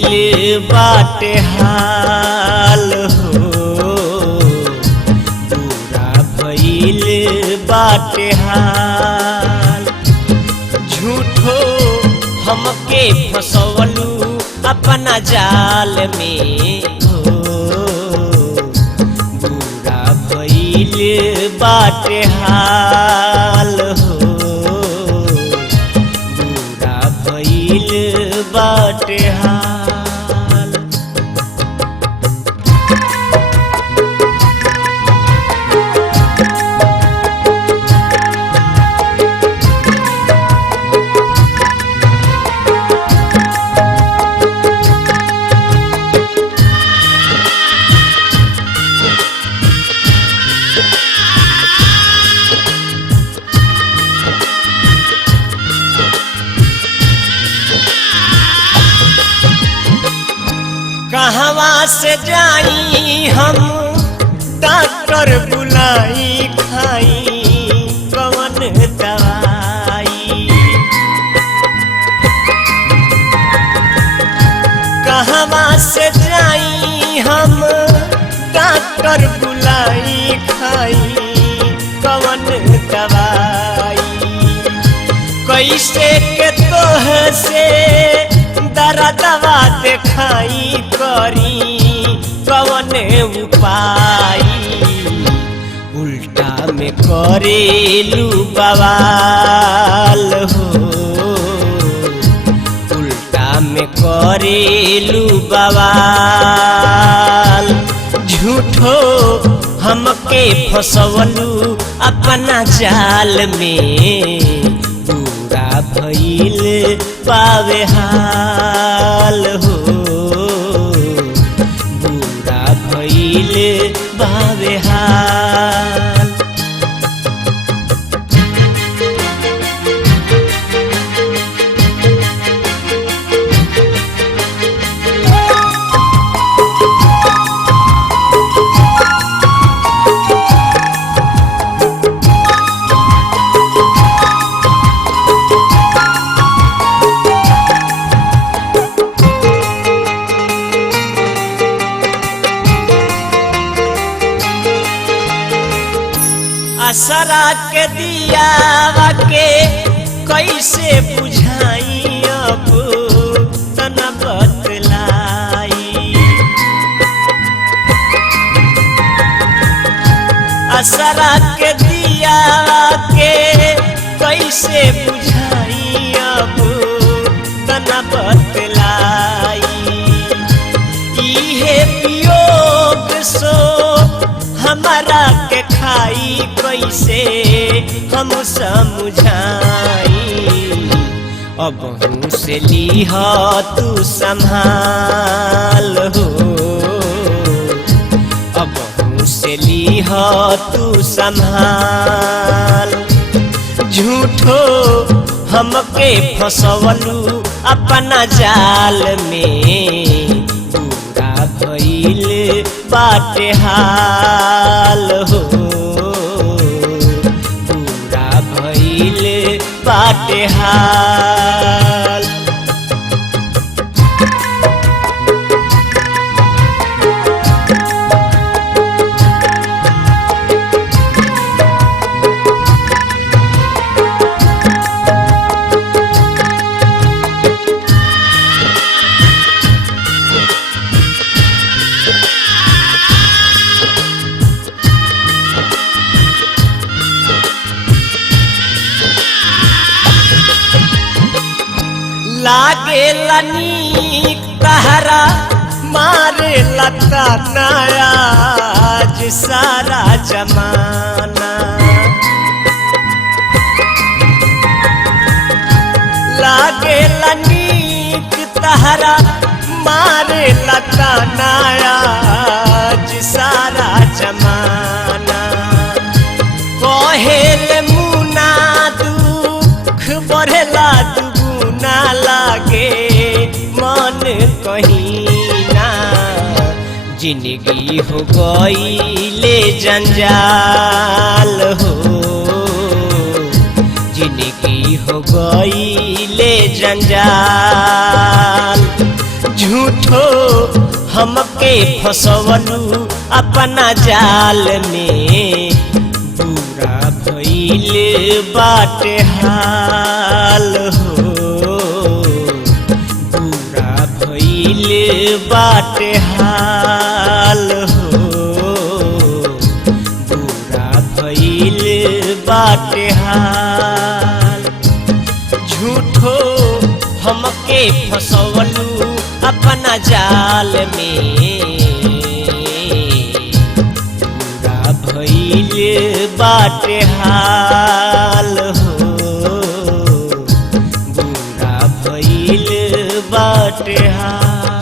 भइल बाटे हाल हो, बुरा भइल बाटे हाल। झूठो हमके फसवलू अपना जाल में हो, बुरा भइल बाटे हाल हो, बुरा भइल बाटे हाल। कहवा से जाई हम डॉक्टर बुलाई खाई कवन दवाई। कहवा से जाई हम डॉक्टर बुलाई खाई कवन दवाई। कैसे के तोह से दर्दवा देखाई करी कवन उपाय। उल्टा में करेलू बवाल हो, उल्टा में करेलू बवाल। झूठो हमके फसवलू अपना जाल में, बुरा भइल पावे हाल हो, बुरा भइल पावे हाल। असरा के दियावा के कैसे बुझाई अब तना बतलाई। असरा के दियावा के कैसे बुझाई अब तना बतलाई। इहे वियोग सो हमारा के खाई कैसे हम समझाई। अब से लीह तू संभाल हो, अब से लीह तू संभाल। झूठो हमके फसवलू अपना जाल में, बुरा भइल बाटे हाल हो, बुरा भइल बाटे हाल। लागे लनी तहरा मारे लता नयाज सारा जमाना। लागे लनी तहरा मारे लता नयाज सारा जमाना। कहेल मुना दुख बढ़ेला दुगुना लागे मन कहीं ना। जिंदगी हो गईले जंजाल हो, जिंदगी हो गईले जंजाल। झूठो हमके फसवलू अपना जाल में बुरा भइल बाटे हाल हो बुरा भइल बाटे हाल हो बुरा भइल बाटे हाल झूठो हमके फसवलू अपना जाल में बुरा भइल बाटे हाल हो बुरा भइल बाटे हाल।